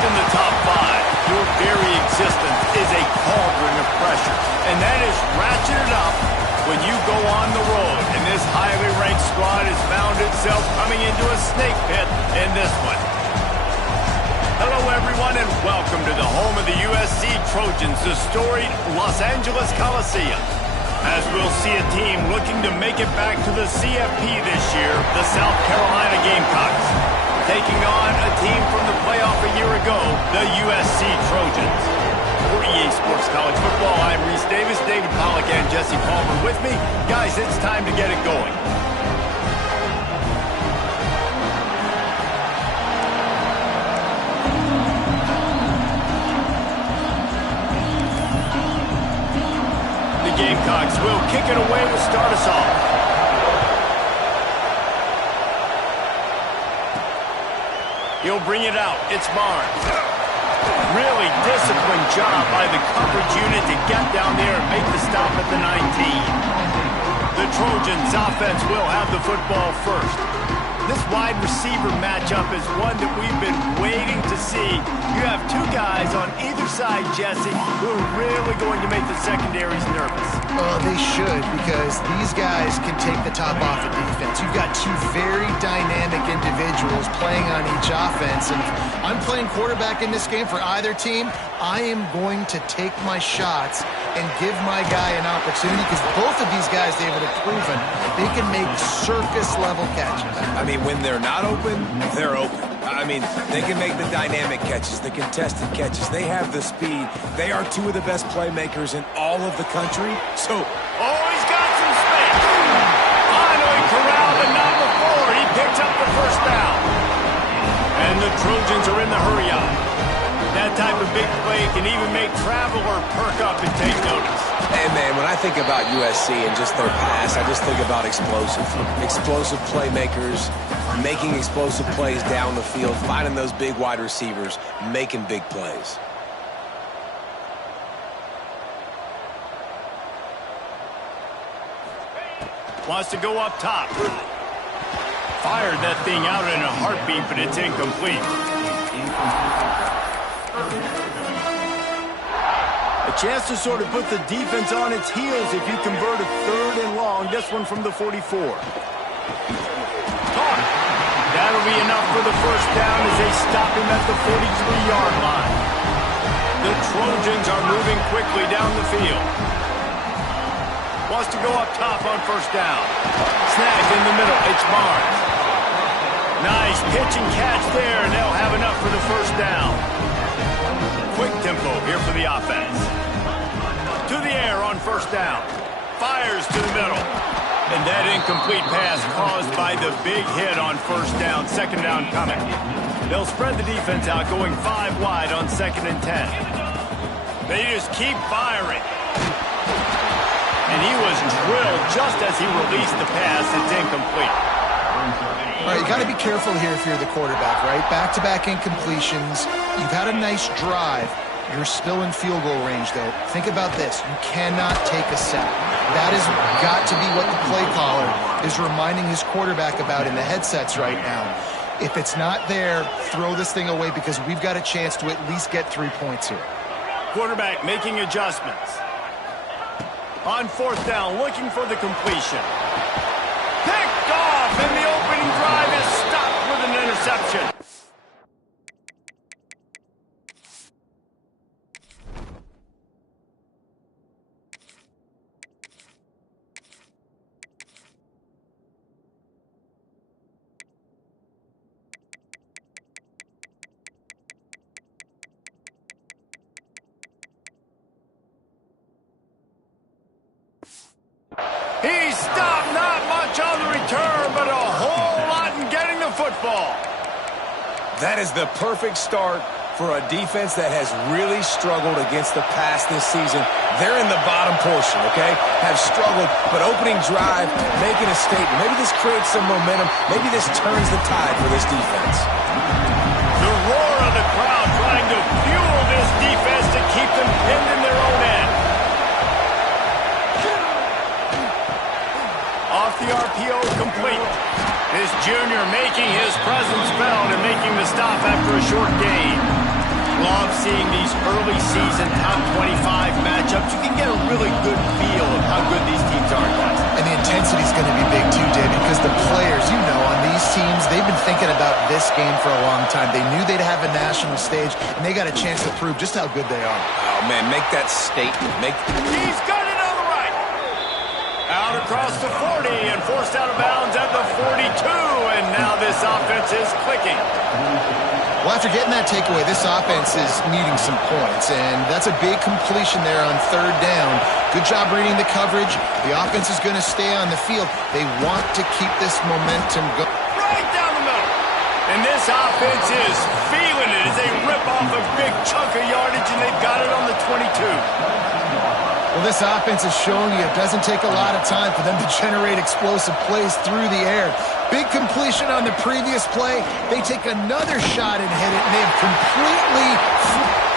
Locked in the top five, your very existence is a cauldron of pressure. And that is ratcheted up when you go on the road. And this highly ranked squad has found itself coming into a snake pit in this one. Hello, everyone, and welcome to the home of the USC Trojans, the storied Los Angeles Coliseum. As we'll see a team looking to make it back to the CFP this year, the South Carolina Gamecocks, taking on a team from the playoff a year ago, the USC Trojans. For EA Sports College Football, I'm Reese Davis, David Pollack, and Jesse Palmer with me. Guys, it's time to get it going. Gamecocks will kick it away to start us off. He'll bring it out. It's Barnes. Really disciplined job by the coverage unit to get down there and make the stop at the 19. The Trojans offense will have the football first. This wide receiver matchup is one that we've been waiting to see. You have two guys on either side, Jesse, who are really going to make the secondaries nervous. They should, because these guys can take the top off of defense. You've got two very dynamic individuals playing on each offense, and if I'm playing quarterback in this game for either team, I am going to take my shots and give my guy an opportunity, because both of these guys, David, have proven they can make circus-level catches. I mean, when they're not open, they're open. I mean, they can make the dynamic catches, the contested catches. They have the speed. They are two of the best playmakers in all of the country. So, oh, he's got some space. Finally corralled, but not before. He picks up the first down. And the Trojans are in the hurry-up. That type of big play can even make traveler perk up and take notice. Hey, man, when I think about USC and just their pass, I just think about explosive playmakers, making explosive plays down the field, finding those big wide receivers, making big plays. Wants to go up top. Fired that thing out in a heartbeat, but it's incomplete. A chance to sort of put the defense on its heels if you convert a third and long. This one from the 44. Caught. That'll be enough for the first down as they stop him at the 43-yard line. The Trojans are moving quickly down the field. Wants to go up top on first down. Snagged in the middle. It's Barnes. Nice pitch and catch there, and they'll have enough for the first down. Quick tempo here for the offense. To the air on first down. Fires to the middle. And that incomplete pass caused by the big hit on first down. Second down coming. They'll spread the defense out, going 5 wide on 2nd and 10. They just keep firing. And he was drilled just as he released the pass. It's incomplete. All right, you got to be careful here if you're the quarterback, right? Back-to-back incompletions. You've had a nice drive. You're still in field goal range, though. Think about this. You cannot take a sack. That has got to be what the play caller is reminding his quarterback about in the headsets right now. If it's not there, throw this thing away, because we've got a chance to at least get 3 points here. Quarterback making adjustments. On fourth down, looking for the completion. Picked off, and the opening drive is stopped with an interception. He stopped, not much on the return, but a whole lot in getting the football. That is the perfect start for a defense that has really struggled against the pass this season. They're in the bottom portion, okay? Have struggled, but opening drive, making a statement. Maybe this creates some momentum. Maybe this turns the tide for this defense. The roar of the crowd trying to fuel this defense to keep them pinned in their own end. Off the RPO, complete. This junior making his presence felt and making the stop after a short gain. Love seeing these early season top 25 matchups. You can get a really good feel of how good these teams are, guys. And the intensity is going to be big too, David, because the players, you know, on these teams, they've been thinking about this game for a long time. They knew they'd have a national stage, and they got a chance to prove just how good they are. Oh, man, make that statement. He's got it on the right. Out across the 40 and forced out of bounds at the 42, and now this offense is clicking. Well, after getting that takeaway, this offense is needing some points, and that's a big completion there on third down. Good job reading the coverage. The offense is going to stay on the field. They want to keep this momentum going. Right down the middle. And this offense is feeling it as they rip off a big chunk of yardage, and they've got it on the 22. Well, this offense is showing you it doesn't take a lot of time for them to generate explosive plays through the air. Big completion on the previous play. They take another shot and hit it, and they have completely...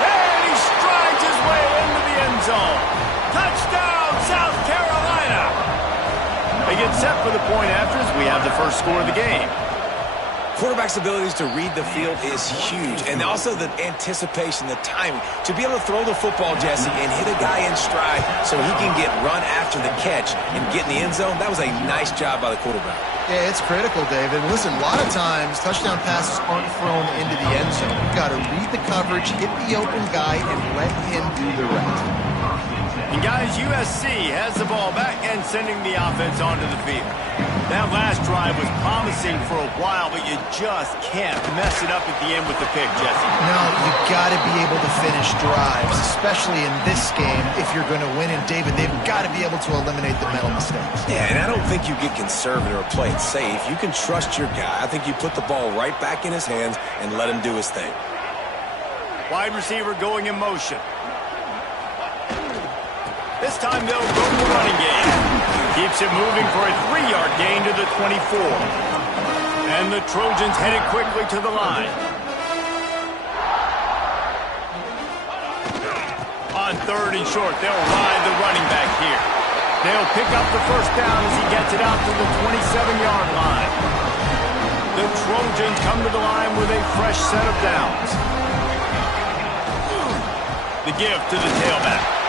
And he strides his way into the end zone. Touchdown, South Carolina. They get set for the point after as we have the first score of the game. Quarterback's abilities to read the field is huge, and also the anticipation, the timing. To be able to throw the football, Jesse, and hit a guy in stride so he can get run after the catch and get in the end zone, that was a nice job by the quarterback. Yeah, it's critical, David. Listen, a lot of times touchdown passes aren't thrown into the end zone. You've got to read the coverage, hit the open guy, and let him do the rest. And guys, USC has the ball back and sending the offense onto the field. That last drive was promising for a while, but you just can't mess it up at the end with the pick, Jesse. No, you've got to be able to finish drives, especially in this game if you're going to win. And, David, they've got to be able to eliminate the mental mistakes. Yeah, and I don't think you get conservative or play it safe. You can trust your guy. I think you put the ball right back in his hands and let him do his thing. Wide receiver going in motion. This time they'll go to the running game. Keeps it moving for a 3-yard gain to the 24. And the Trojans headed quickly to the line. On third and short, they'll ride the running back here. They'll pick up the first down as he gets it out to the 27-yard line. The Trojans come to the line with a fresh set of downs. The give to the tailback.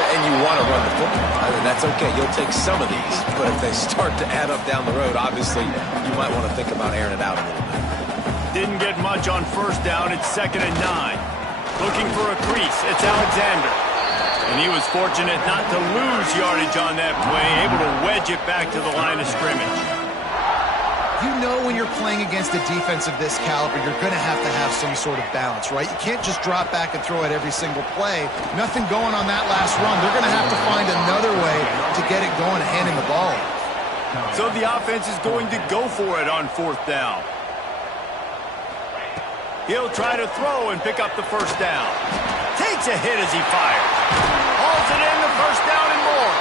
And you want to run the football. I mean, that's okay. You'll take some of these. But if they start to add up down the road, obviously, you might want to think about airing it out a little bit. Didn't get much on first down. It's 2nd and 9. Looking for a crease. It's Alexander. And he was fortunate not to lose yardage on that play, able to wedge it back to the line of scrimmage. You know when you're playing against a defense of this caliber, you're going to have some sort of balance, right? You can't just drop back and throw it every single play. Nothing going on that last run. They're going to have to find another way to get it going and handing the ball. So the offense is going to go for it on 4th down. He'll try to throw and pick up the first down. Takes a hit as he fires. Hauls it in, the first down and more.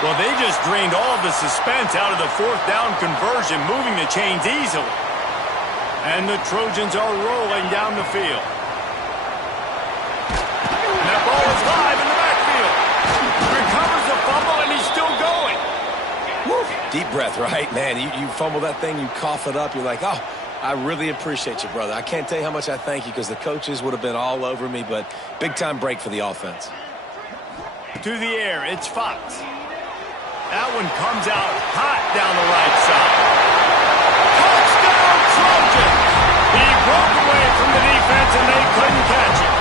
Well, they just drained all of the suspense out of the 4th down conversion, moving the chains easily. And the Trojans are rolling down the field. And that ball is live in the backfield. Recovers the fumble, and he's still going. Woo. Deep breath, right? Man, you fumble that thing, you cough it up, you're like, oh, I really appreciate you, brother. I can't tell you how much I thank you because the coaches would have been all over me, but big-time break for the offense. To the air, it's Fox. That one comes out hot down the right side. Touchdown, Trojans! He broke away from the defense, and they couldn't catch it.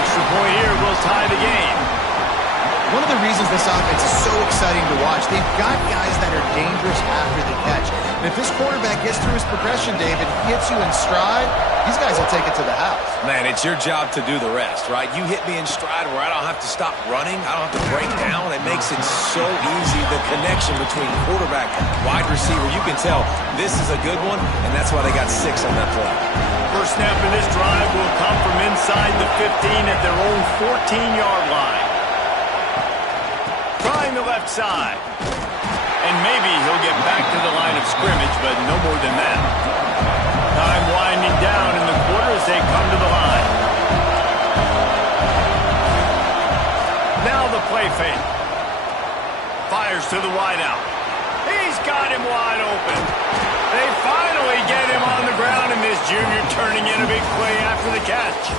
Extra point here will tie the game. One of the reasons this offense is so exciting to watch, they've got guys that are dangerous after the catch. And if this quarterback gets through his progression, David, hits you in stride, these guys will take it to the house. Man, it's your job to do the rest, right? You hit me in stride where I don't have to stop running. I don't have to break down. It makes it so easy. The connection between quarterback, wide receiver, you can tell this is a good one, and that's why they got 6 on that play. First snap in this drive will come from inside the 15 at their own 14-yard line. Trying the left side. And maybe he'll get back to the line of scrimmage, but no more than that. Time winding down in the quarter as they come to the line. Now the play fake. Fires to the wideout. He's got him wide open. They finally get him on the ground, and this junior turning in a big play after the catch.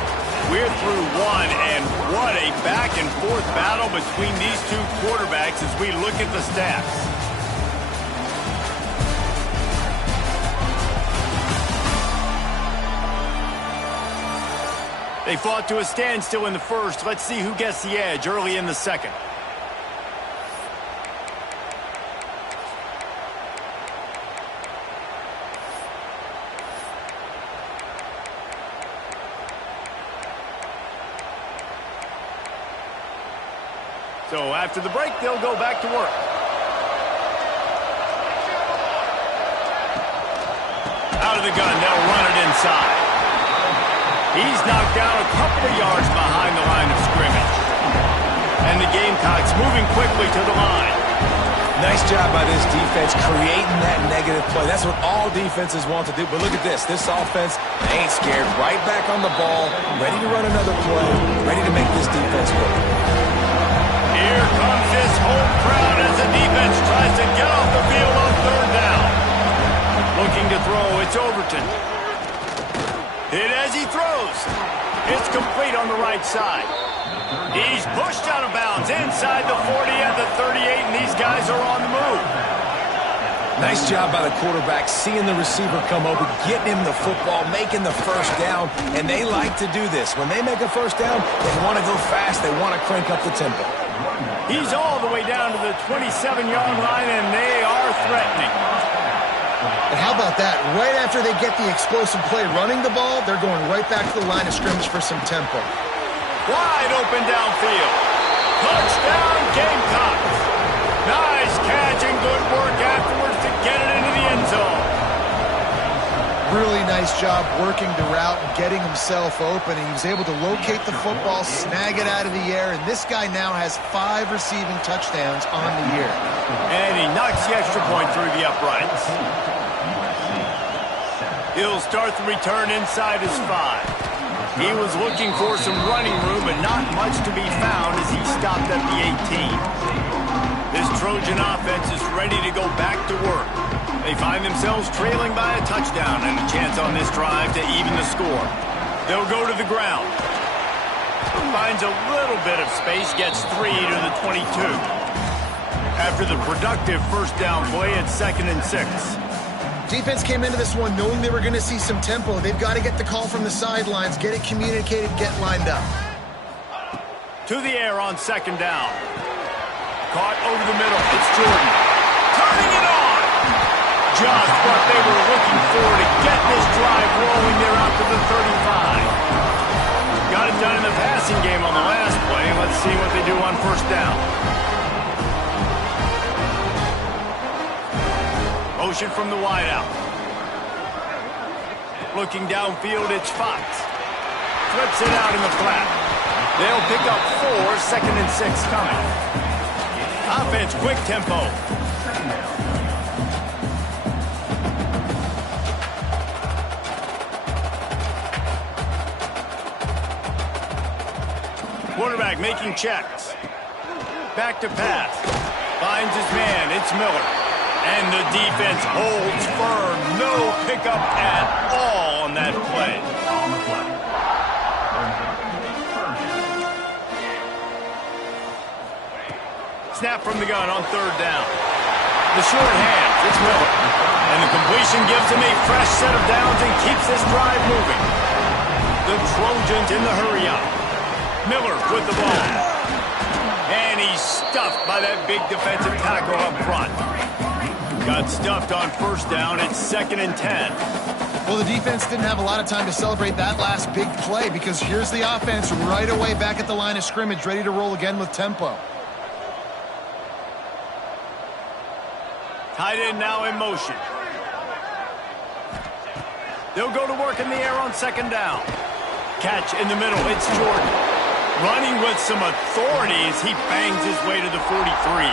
We're through one, and what a back-and-forth battle between these two quarterbacks as we look at the stats. They fought to a standstill in the first. Let's see who gets the edge early in the second. So after the break, they'll go back to work. Out of the gun, they'll run it inside. He's knocked down a couple of yards behind the line of scrimmage. And the Gamecocks moving quickly to the line. Nice job by this defense creating that negative play. That's what all defenses want to do. But look at this. This offense ain't scared. Right back on the ball, ready to run another play, ready to make this defense work. Here comes this whole crowd as the defense tries to get off the field on third down. Looking to throw, it's Overton. Hit as he throws. It's complete on the right side. He's pushed out of bounds inside the 40 at the 38, and these guys are on the move. Nice job by the quarterback, seeing the receiver come open, getting him the football, making the first down, and they like to do this. When they make a first down, they want to go fast. They want to crank up the tempo. He's all the way down to the 27-yard line, and they are threatening. And how about that? Right after they get the explosive play running the ball, they're going right back to the line of scrimmage for some tempo. Wide open downfield. Touchdown, Gamecocks. Nice catch and good work afterwards to get it into the end zone. Really nice job working the route and getting himself open. He was able to locate the football, snag it out of the air, and this guy now has 5 receiving touchdowns on the year. And he knocks the extra point through the uprights. He'll start the return inside his 5. He was looking for some running room, but not much to be found as he stopped at the 18. This Trojan offense is ready to go back to work. They find themselves trailing by a touchdown and a chance on this drive to even the score. They'll go to the ground. Finds a little bit of space, gets 3 to the 22. After the productive first down play, it's 2nd and 6. Defense came into this one knowing they were going to see some tempo. They've got to get the call from the sidelines, get it communicated, get lined up. To the air on 2nd down. Caught over the middle. It's Jordan. Turning it on. Just what they were looking for to get this drive rolling there out to the 35. Got it done in the passing game on the last play. Let's see what they do on first down. Motion from the wideout. Looking downfield, it's Fox. Flips it out in the flat. They'll pick up 4, 2nd and 6 coming. Offense, quick tempo. Quarterback making checks. Back to pass. Finds his man. It's Miller. And the defense holds firm. No pickup at all on that play. Snap from the gun on 3rd down. The short hand, it's Miller. And the completion gives him a fresh set of downs and keeps this drive moving. The Trojans in the hurry-up. Miller with the ball. And he's stuffed by that big defensive tackle up front. Got stuffed on first down. It's 2nd and 10. Well, the defense didn't have a lot of time to celebrate that last big play because here's the offense right away back at the line of scrimmage, ready to roll again with tempo. Tight end now in motion. They'll go to work in the air on 2nd down. Catch in the middle. It's Jordan. Running with some authority as he bangs his way to the 43.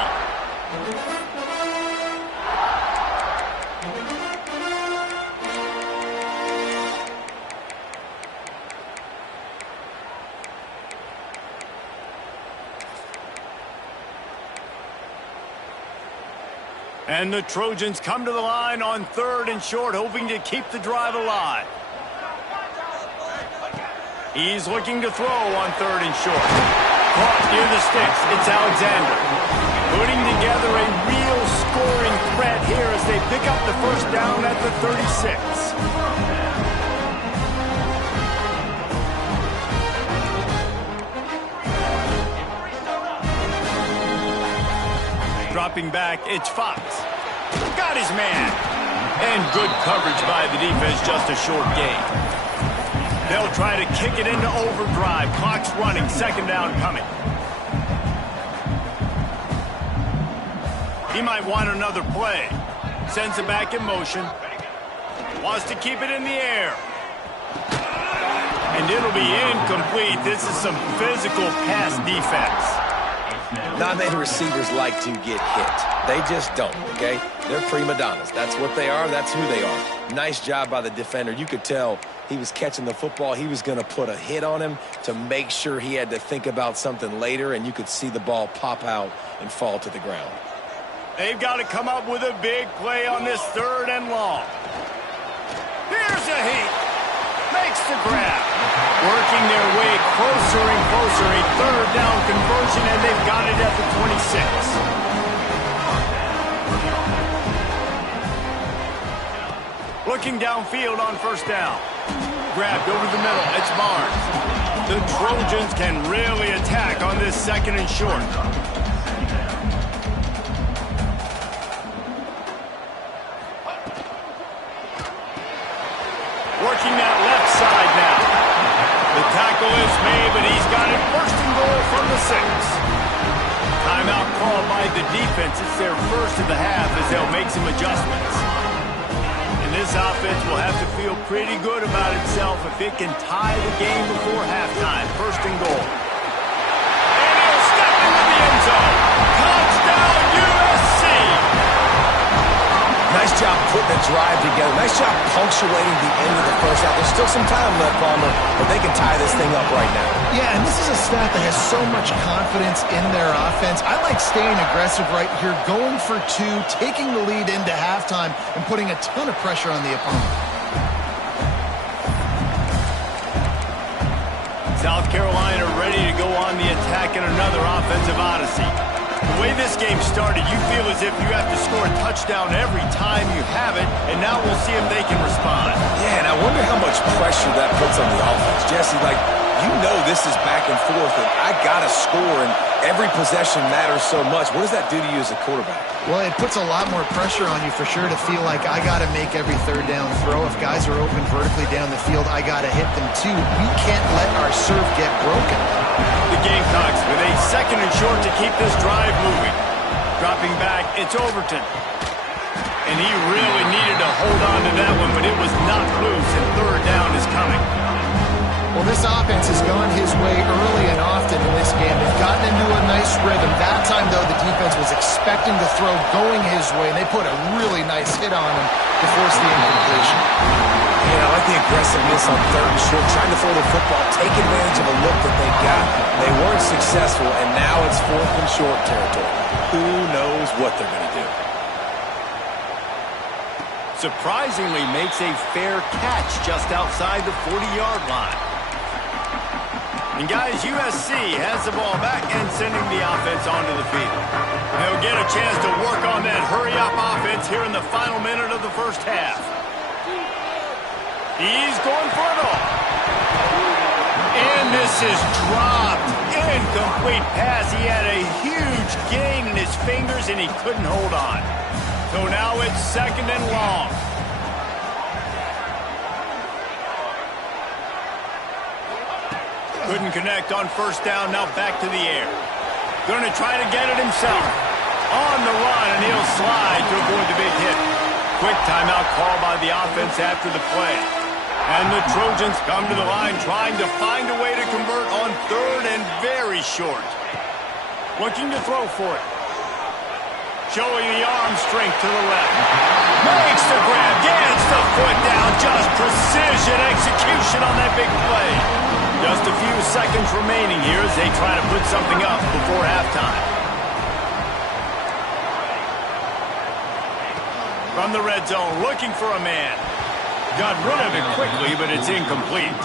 And the Trojans come to the line on 3rd and short, hoping to keep the drive alive. He's looking to throw on 3rd and short. Caught near the sticks. It's Alexander. Putting together a real scoring threat here as they pick up the first down at the 36. Dropping back, it's Fox. Got his man. And good coverage by the defense, just a short gain. They'll try to kick it into overdrive. Clock's running, 2nd down coming. He might want another play. Sends it back in motion. Wants to keep it in the air. And it'll be incomplete. This is some physical pass defense. Not many receivers like to get hit. They just don't, okay? They're prima donnas. That's what they are. That's who they are. Nice job by the defender. You could tell he was catching the football. He was going to put a hit on him to make sure he had to think about something later, and you could see the ball pop out and fall to the ground. They've got to come up with a big play on this 3rd and long. Here's a heat. Makes the grab. Working their way closer and closer. A 3rd down conversion, and they've got it at the 26. Looking downfield on 1st down. Grabbed over the middle. It's Barnes. The Trojans can really attack on this 2nd and short. Working that left side now. The tackle is made, but he's got it 1st and goal from the 6. Timeout called by the defense. It's their first of the half as they'll make some adjustments. And this offense will have to feel pretty good about itself if it can tie the game before halftime. 1st and goal. And he'll step into the end zone. Touchdown, USC! Nice job putting the drive together. Nice job punctuating the end of the first half. There's still some time left, Palmer, but they can tie this thing up right now. Yeah, and this is a staff that has so much confidence in their offense. I like staying aggressive right here, going for 2, taking the lead into halftime, and putting a ton of pressure on the opponent. South Carolina ready to go on the attack in another offensive odyssey. The way this game started, you feel as if you have to score a touchdown every time you have it, and now we'll see if they can respond. Yeah, and I wonder how much pressure that puts on the offense. Jesse, you know this is back and forth, and I got to score, and every possession matters so much. What does that do to you as a quarterback? Well, it puts a lot more pressure on you for sure to feel like I got to make every 3rd down throw. If guys are open vertically down the field, I got to hit them too. We can't let our serve get broken. The Gamecocks with a 2nd and short to keep this drive moving. Dropping back, it's Overton. And he really needed to hold on to that one, but it was not loose, and 3rd down is coming. Well, this offense has gone his way early and often in this game. They've gotten into a nice rhythm. That time, though, the defense was expecting the throw going his way, and they put a really nice hit on him to force the incompletion. Yeah, I like the aggressiveness on 3rd and short, trying to throw the football, take advantage of a look that they got. They weren't successful, and now it's 4th and short territory. Who knows what they're going to do? Surprisingly makes a fair catch just outside the 40-yard line. And guys, USC has the ball back and sending the offense onto the field. They'll get a chance to work on that hurry-up offense here in the final minute of the first half. He's going for it all. And this is dropped. Incomplete pass. He had a huge gain in his fingers, and he couldn't hold on. So now it's 2nd and long. Couldn't connect on 1st down. Now back to the air. Going to try to get it himself. On the run, and he'll slide to avoid the big hit. Quick timeout call by the offense after the play. And the Trojans come to the line trying to find a way to convert on 3rd and very short. Looking to throw for it. Showing the arm strength to the left. Makes the grab, gets the foot down. Just precision execution on that big play. Just a few seconds remaining here as they try to put something up before halftime. From the red zone, looking for a man. Got rid of it quickly, but it's incomplete.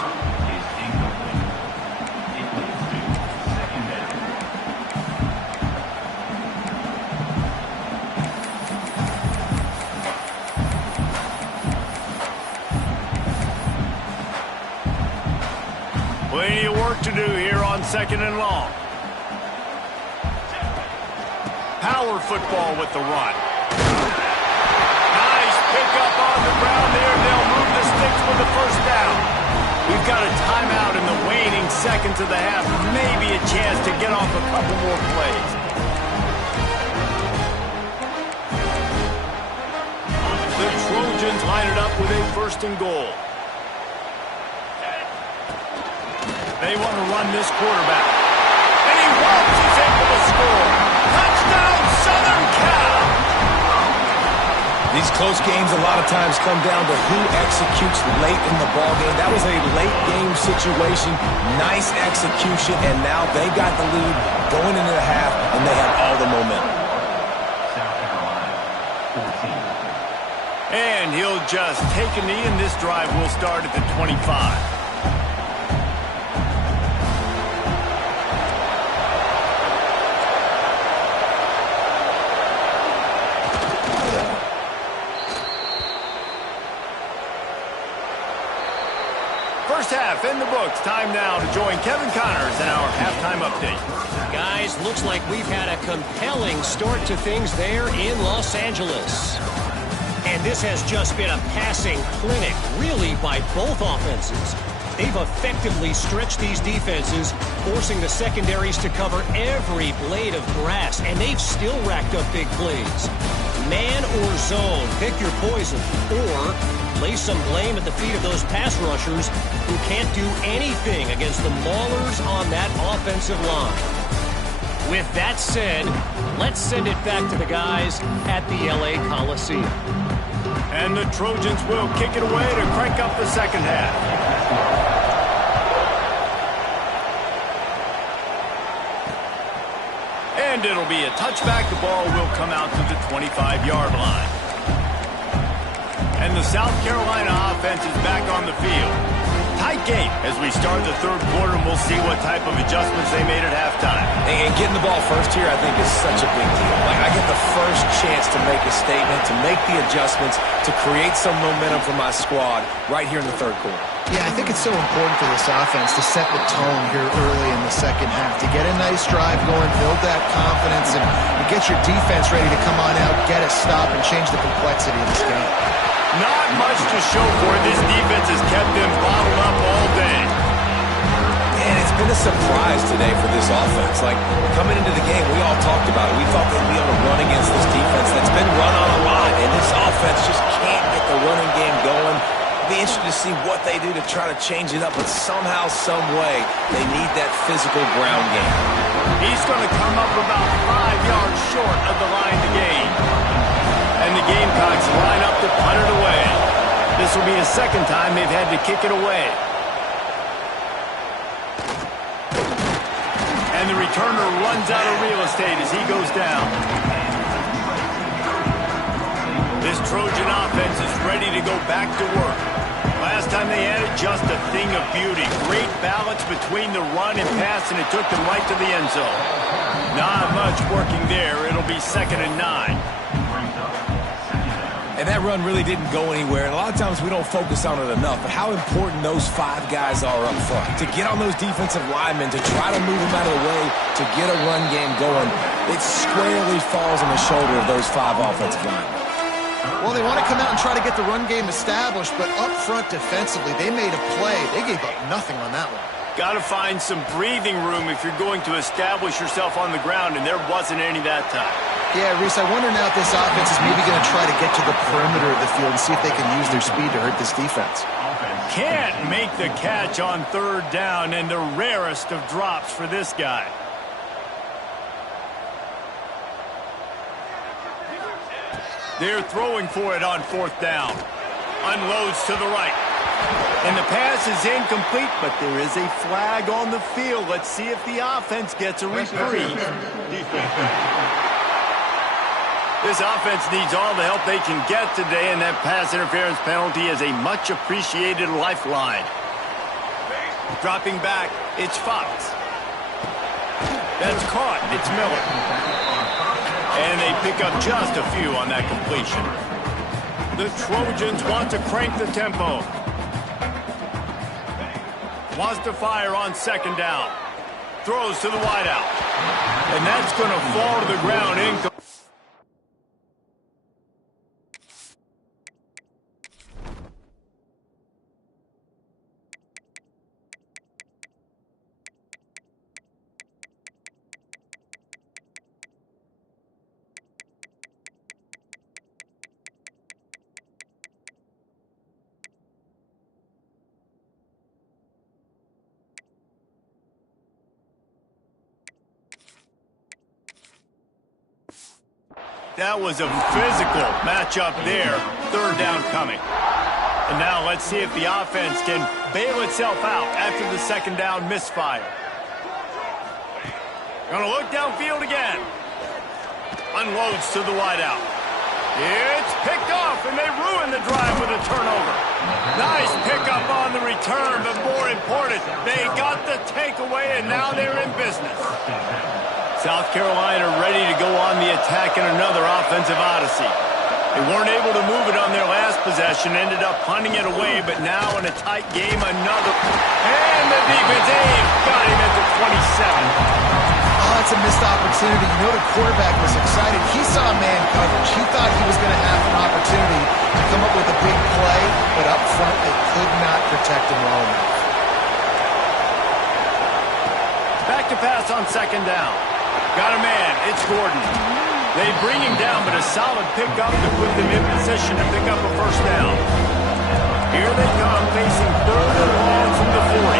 Plenty of work to do here on 2nd and long. Power football with the run. Nice pickup on the ground there. They'll move the sticks for the first down. We've got a timeout in the waning seconds of the half. Maybe a chance to get off a couple more plays. The Trojans line it up with a 1st and goal. They want to run this quarterback. And he won't. He's able to score. Touchdown, Southern Cal! These close games a lot of times come down to who executes late in the ballgame. That was a late game situation. Nice execution, and now they got the lead going into the half, and they have all the momentum. And he'll just take a knee, and this drive will start at the 25. First half in the books. Time now to join Kevin Connors in our halftime update. Guys, looks like we've had a compelling start to things there in Los Angeles. And this has just been a passing clinic, really, by both offenses. They've effectively stretched these defenses, forcing the secondaries to cover every blade of grass, and they've still racked up big plays. Man or zone, pick your poison, or lay some blame at the feet of those pass rushers who can't do anything against the maulers on that offensive line. With that said, let's send it back to the guys at the LA Coliseum. And the Trojans will kick it away to crank up the second half. And it'll be a touchback. The ball will come out to the 25-yard line. And the South Carolina offense is back on the field. Tight game as we start the third quarter, and we'll see what type of adjustments they made at halftime. And getting the ball first here, I think, is such a big deal. Like, I get the first chance to make a statement, to make the adjustments, to create some momentum for my squad right here in the third quarter. Yeah, I think it's so important for this offense to set the tone here early in the second half, to get a nice drive going, build that confidence, and get your defense ready to come on out, get a stop, and change the complexity of this game. Not much to show for it. This defense has kept them bottled up all day. And it's been a surprise today for this offense. Like, coming into the game, we all talked about it. We thought they'd be able to run against this defense that's been run on a lot, and this offense just can't get the running game going. It'll be interesting to see what they do to try to change it up, but somehow, some way, they need that physical ground game. He's going to come up about 5 yards short of the line to gain. And the Gamecocks line up to punt it away. This will be the second time they've had to kick it away. And the returner runs out of real estate as he goes down. This Trojan offense is ready to go back to work. Last time they had it, just a thing of beauty. Great balance between the run and pass, and it took them right to the end zone. Not much working there. It'll be 2nd and 9. And that run really didn't go anywhere. And a lot of times we don't focus on it enough, but how important those 5 guys are up front. To get on those defensive linemen, to try to move them out of the way, to get a run game going, it squarely falls on the shoulder of those 5 offensive linemen. Well, they want to come out and try to get the run game established, but up front defensively, they made a play. They gave up nothing on that one. Got to find some breathing room if you're going to establish yourself on the ground, and there wasn't any that time. Yeah, Reese, I wonder now if this offense is maybe going to try to get to the perimeter of the field and see if they can use their speed to hurt this defense. Can't make the catch on 3rd down, and the rarest of drops for this guy. They're throwing for it on 4th down. Unloads to the right. And the pass is incomplete, but there is a flag on the field. Let's see if the offense gets a reprieve. This offense needs all the help they can get today, and that pass interference penalty is a much-appreciated lifeline. Dropping back, it's Fox. That's caught. It's Miller. And they pick up just a few on that completion. The Trojans want to crank the tempo. Wants to fire on second down. Throws to the wideout. And that's going to fall to the ground. That was a physical matchup there. Third down coming. And now let's see if the offense can bail itself out after the second down misfire. Gonna look downfield again. Unloads to the wideout. It's picked off, and they ruin the drive with a turnover. Nice pickup on the return, but more important, they got the takeaway, and now they're in business. South Carolina ready to go on the attack in another offensive odyssey. They weren't able to move it on their last possession, ended up punting it away, but now in a tight game, another. And the defense got him at the 27. Oh, it's a missed opportunity. You know the quarterback was excited. He saw man coverage. He thought he was going to have an opportunity to come up with a big play, but up front, they could not protect him well enough. Back to pass on second down. Got a man. It's Gordon. They bring him down, but a solid pickup to put them in position to pick up a first down. Here they come, facing third and long from the 40.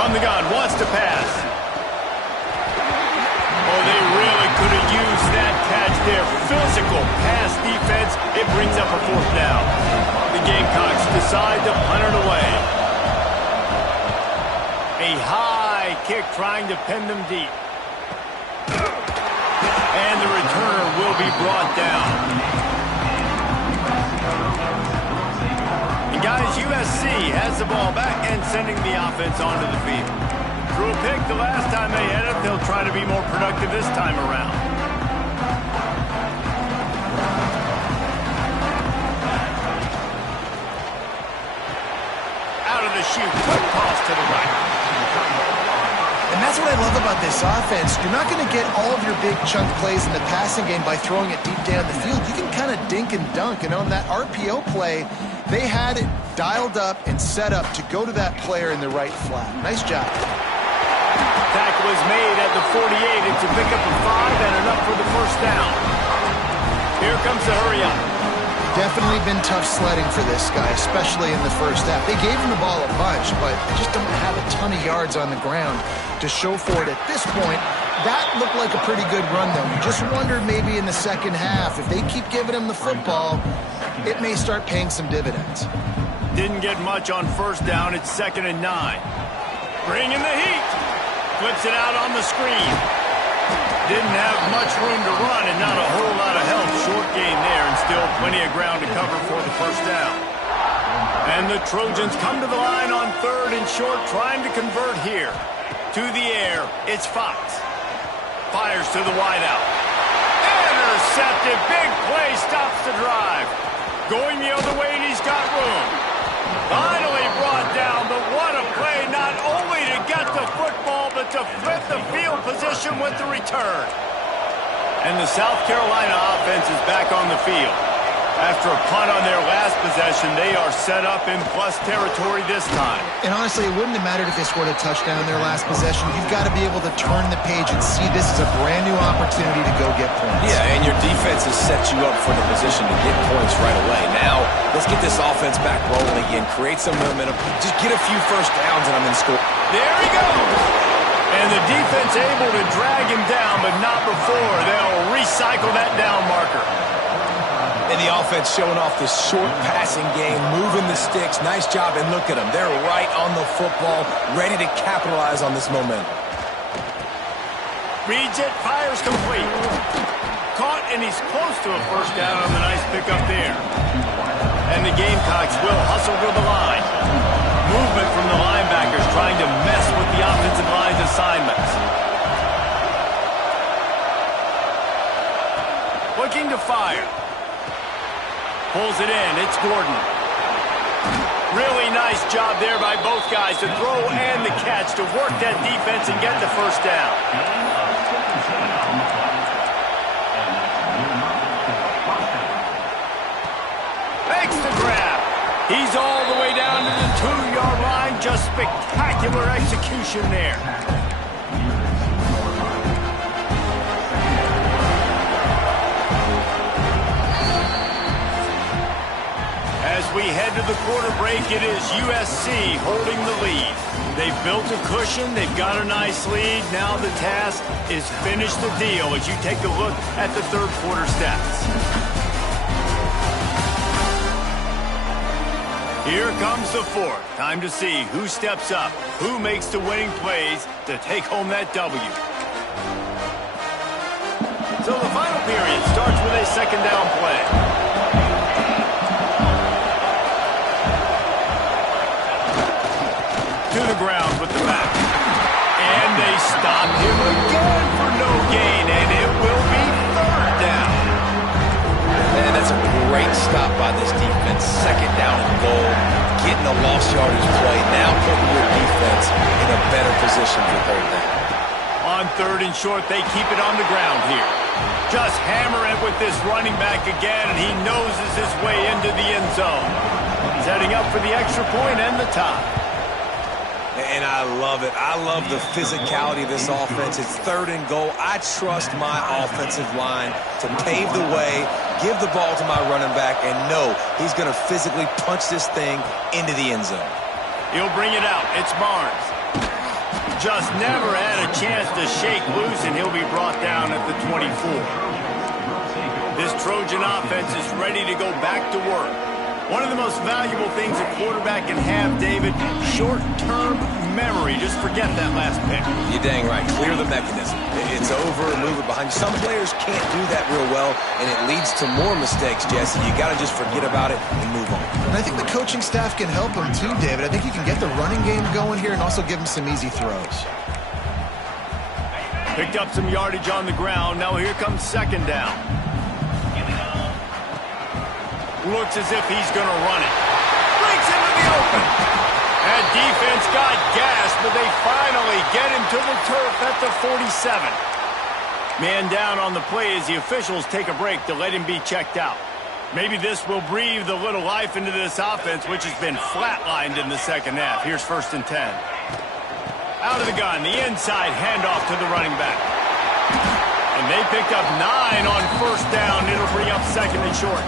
From the gun, wants to pass. Oh, they really could have used that catch there. Physical pass defense. It brings up a fourth down. The Gamecocks decide to punt it away. A high kick trying to pin them deep. And the returner will be brought down. And guys, USC has the ball back and sending the offense onto the field. Threw a pick the last time they had it. They'll try to be more productive this time around. Out of the chute. Quick toss to the right. And that's what I love about this offense. You're not going to get all of your big chunk plays in the passing game by throwing it deep down the field. You can kind of dink and dunk. And on that RPO play, they had it dialed up and set up to go to that player in the right flat. Nice job. Tackle is made at the 48. It's a pickup of 5 and enough for the first down. Here comes the hurry up. Definitely been tough sledding for this guy, especially in the first half. They gave him the ball a bunch, but just don't have a ton of yards on the ground to show for it at this point. That looked like a pretty good run, though. You just wondered maybe in the second half, if they keep giving him the football, it may start paying some dividends. Didn't get much on first down. It's 2nd and 9. Bringing the heat. Flips it out on the screen. Didn't have much room to run and not a whole lot of help. Short game there and still plenty of ground to cover for the first down. And the Trojans come to the line on 3rd and short, trying to convert here. To the air, it's Fox. Fires to the wideout. Intercepted. Big play stops the drive. Going the other way, and he's got room. Finally brought down, but what a play, not only to get the football, but to flip the field position with the return. And the South Carolina offense is back on the field. After a punt on their last possession, they are set up in plus territory this time. And honestly, it wouldn't have mattered if they scored a touchdown in their last possession. You've got to be able to turn the page and see this is a brand new opportunity to go get points. Yeah, and your defense has set you up for the position to get points right away. Now, let's get this offense back rolling again, create some momentum, just get a few first downs and I'm in score. There he goes! And the defense able to drag him down, but not before. They'll recycle that down marker. And the offense showing off this short passing game, moving the sticks. Nice job, and look at them. They're right on the football, ready to capitalize on this momentum. Reads it, fires complete. Caught, and he's close to a first down on the nice pickup there. And the Gamecocks will hustle to the line. Movement from the linebackers trying to mess with the offensive line's assignments. Looking to fire. Pulls it in. It's Gordon. Really nice job there by both guys to throw and the catch to work that defense and get the first down. Makes the grab. He's all the way down to the 2-yard line. Just spectacular execution there. As we head to the quarter break, it is USC holding the lead. They've built a cushion. They've got a nice lead. Now the task is finish the deal as you take a look at the third quarter stats. Here comes the fourth. Time to see who steps up, who makes the winning plays to take home that W. So the final period starts with a second down play. To the ground with the back. And they stop him again for no gain, and it will be third down. And that's a great stop by this defense. Second down and goal, getting a lost yardage play, now putting your defense in a better position for third down. On third and short, they keep it on the ground here. Just hammer it with this running back again, and he noses his way into the end zone. Setting up for the extra point and the tie. And I love it. I love the physicality of this offense. It's third and goal. I trust my offensive line to pave the way, give the ball to my running back, and know he's going to physically punch this thing into the end zone. He'll bring it out. It's Barnes. Just never had a chance to shake loose, and he'll be brought down at the 24. This Trojan offense is ready to go back to work. One of the most valuable things a quarterback can have, David, short-term memory. Just forget that last pick. You're dang right. Clear the mechanism. It's over and move it behind you. Some players can't do that real well, and it leads to more mistakes, Jesse. You got to just forget about it and move on. And I think the coaching staff can help him too, David. I think you can get the running game going here and also give him some easy throws. Picked up some yardage on the ground. Now here comes second down. Looks as if he's going to run it. Breaks into the open. That defense got gas, but they finally get him to the turf at the 47. Man down on the play as the officials take a break to let him be checked out. Maybe this will breathe a little life into this offense, which has been flatlined in the second half. Here's first and 10. Out of the gun, the inside handoff to the running back. And they picked up 9 on first down. It'll bring up second and short.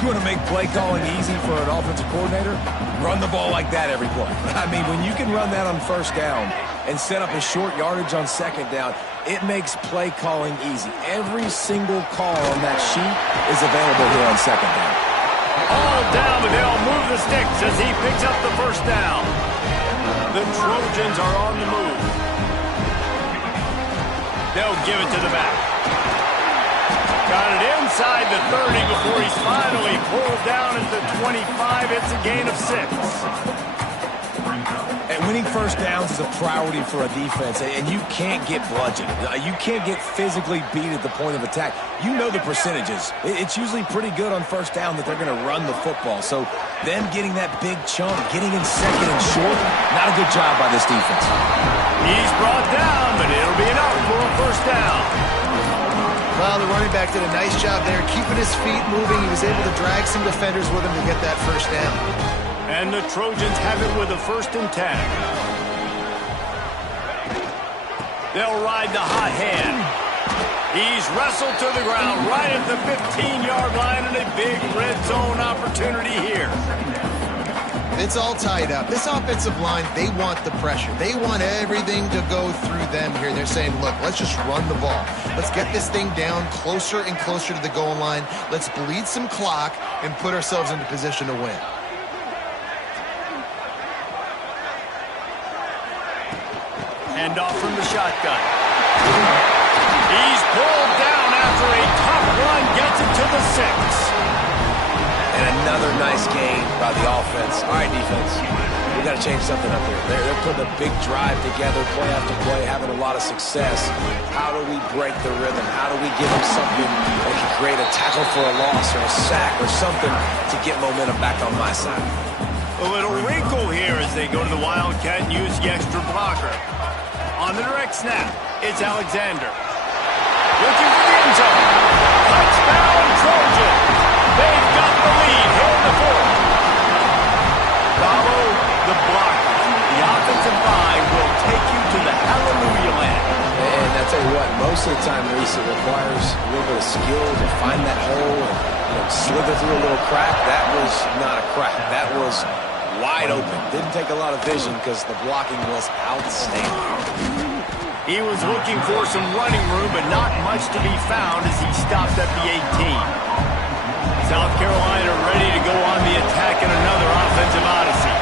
You want to make play calling easy for an offensive coordinator? Run the ball like that every play. I mean, when you can run that on first down and set up a short yardage on second down, it makes play calling easy. Every single call on that sheet is available here on second down. All down, but they'll move the sticks as he picks up the first down. The Trojans are on the move. They'll give it to the back. Got it inside the 30 before he's finally pulled down at the 25. It's a gain of 6. And winning first downs is a priority for a defense, and you can't get bludgeoned. You can't get physically beat at the point of attack. You know the percentages. It's usually pretty good on first down that they're going to run the football. So them getting that big chunk, getting in second and short, not a good job by this defense. He's brought down, but it'll be enough for a first down. Well, the running back did a nice job there, keeping his feet moving. He was able to drag some defenders with him to get that first down. And the Trojans have it with a first and 10. They'll ride the hot hand. He's wrestled to the ground right at the 15-yard line, and a big red zone opportunity here. It's all tied up. This offensive line, they want the pressure. They want everything to go through them here. They're saying, look, let's just run the ball. Let's get this thing down closer and closer to the goal line. Let's bleed some clock and put ourselves into position to win. Hand off from the shotgun. He's pulled down after a tough run, gets it to the 6. And another nice game by the offense. All right, defense. we got to change something up here. They're putting a big drive together, play after play, having a lot of success. How do we break the rhythm? How do we give them something that can create a tackle for a loss or a sack or something to get momentum back on my side? A little wrinkle here as they go to the Wildcat and use the extra blocker. On the direct snap, it's Alexander. Looking for the end zone. Touchdown, Trojans. They've got the lead here in the fourth. Follow the block. The offensive line will take you to the hallelujah land. And I tell you what, most of the time, Reese, it requires a little bit of skill to find that hole and slither through a little crack. That was not a crack. That was wide open. Didn't take a lot of vision because the blocking was outstanding. He was looking for some running room, but not much to be found as he stopped at the 18. South Carolina ready to go on the attack in another offensive odyssey.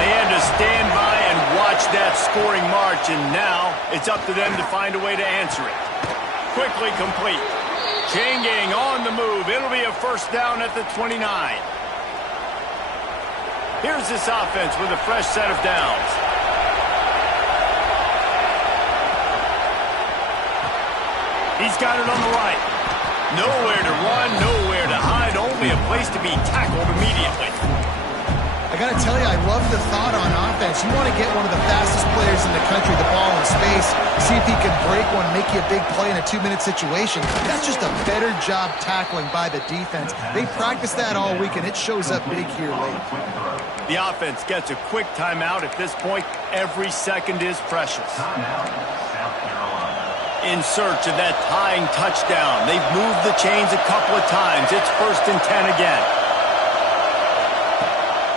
They had to stand by and watch that scoring march, and now it's up to them to find a way to answer it. Quickly complete. Chain gang on the move. It'll be a first down at the 29. Here's this offense with a fresh set of downs. He's got it on the right. Nowhere to run, nowhere to hide, only a place to be tackled immediately. I got to tell you, I love the thought on offense. You want to get one of the fastest players in the country the ball in space, see if he can break one, make you a big play in a 2-minute situation. That's just a better job tackling by the defense. They practice that all week, and it shows up big here late. The offense gets a quick timeout at this point. Every second is precious. In search of that tying touchdown. They've moved the chains a couple of times. It's 1st and 10 again.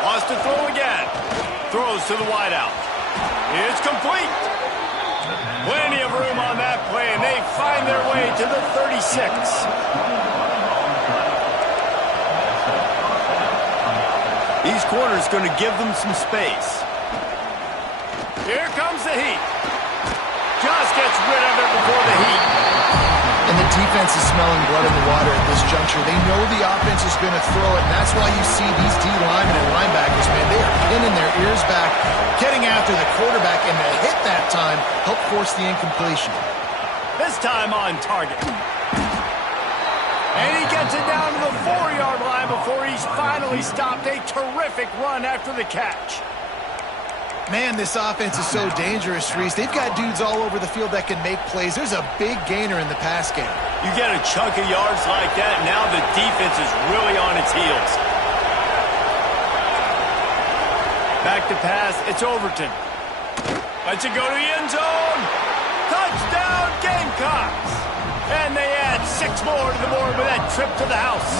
Wants to throw again. Throws to the wideout. It's complete. Plenty of room on that play, and they find their way to the 36. These corners going to give them some space. Here comes the heat. Just gets rid of it before the heat. And the defense is smelling blood in the water at this juncture. They know the offense is going to throw it, and that's why you see these D linemen and linebackers, man, they are pinning their ears back, getting after the quarterback, and the hit that time helped force the incompletion. This time on target. And he gets it down to the 4-yard line before he's finally stopped. A terrific run after the catch. Man, this offense is so dangerous, Reese. They've got dudes all over the field that can make plays. There's a big gainer in the pass game. You get a chunk of yards like that, now the defense is really on its heels. Back to pass, it's Overton. Lets it go to the end zone. Touchdown, Gamecocks. And they add 6 more to the board with that trip to the house.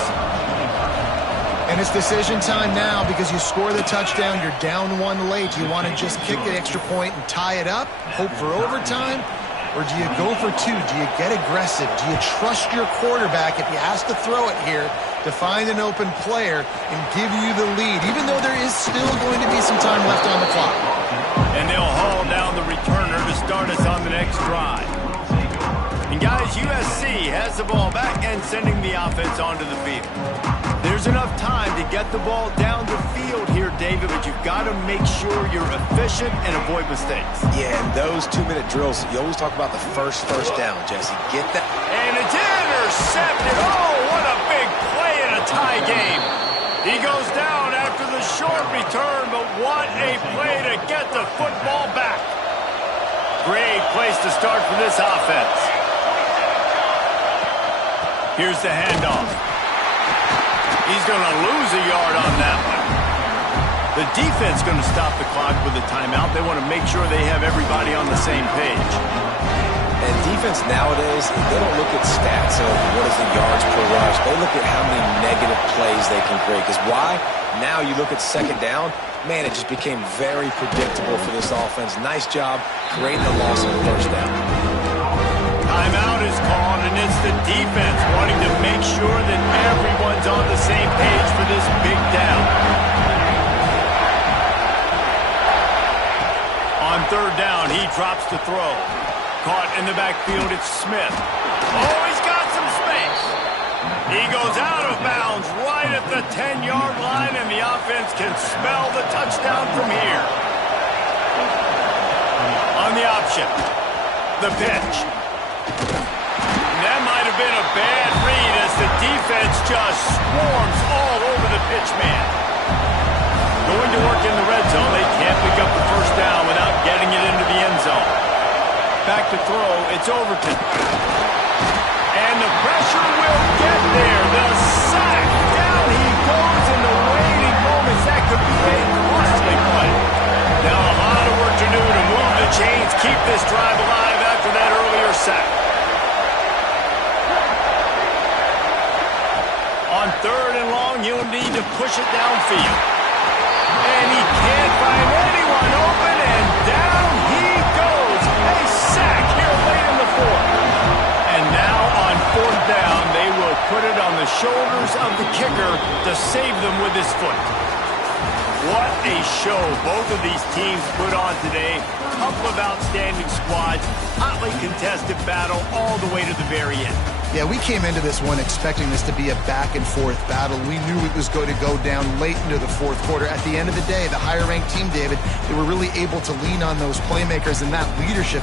And it's decision time now because you score the touchdown, you're down 1 late. Do you want to just kick the extra point and tie it up, hope for overtime? Or do you go for 2? Do you get aggressive? Do you trust your quarterback if he has to throw it here to find an open player and give you the lead, even though there is still going to be some time left on the clock? And they'll haul down the returner to start us on the next drive. And guys, USC has the ball back and sending the offense onto the field. There's enough time to get the ball down the field here, David, but you've got to make sure you're efficient and avoid mistakes. Yeah, and those 2-minute drills, you always talk about the first down, Jesse. Get that. And it's intercepted. Oh, what a big play in a tie game. He goes down after the short return, but what a play to get the football back. Great place to start for this offense. Here's the handoff. He's going to lose a yard on that one. The defense going to stop the clock with a timeout. They want to make sure they have everybody on the same page. And defense nowadays, they don't look at stats of what is the yards per rush. They look at how many negative plays they can create. Because why? Now you look at 2nd down, man, it just became very predictable for this offense. Nice job creating the loss on the 1st down. Timeout is called, and it's the defense wanting to make sure that everyone's on the same page for this big down. On 3rd down, he drops to throw. Caught in the backfield, it's Smith. Oh, he's got some space. He goes out of bounds right at at the 10-yard line, and the offense can smell the touchdown from here. On the option, the pitch. That might have been a bad read as the defense just swarms all over the pitch man. Going to work in the red zone, they can't pick up the first down without getting it into the end zone. Back to throw, it's Overton. And the pressure will get there. The sack, down he goes in the waiting moments. That could be a costly play. Now a lot of work to do to move the chains, keep this drive alive after that earlier sack. On 3rd and long, he'll need to push it downfield. And he can't find anyone open, and down he goes. A sack here late in the 4th. And now on 4th down, they will put it on the shoulders of the kicker to save them with his foot. What a show both of these teams put on today. Couple of outstanding squads, hotly contested battle all the way to the very end. Yeah, we came into this one expecting this to be a back-and-forth battle. We knew it was going to go down late into the 4th quarter. At the end of the day, the higher-ranked team, David, they were really able to lean on those playmakers and that leadership.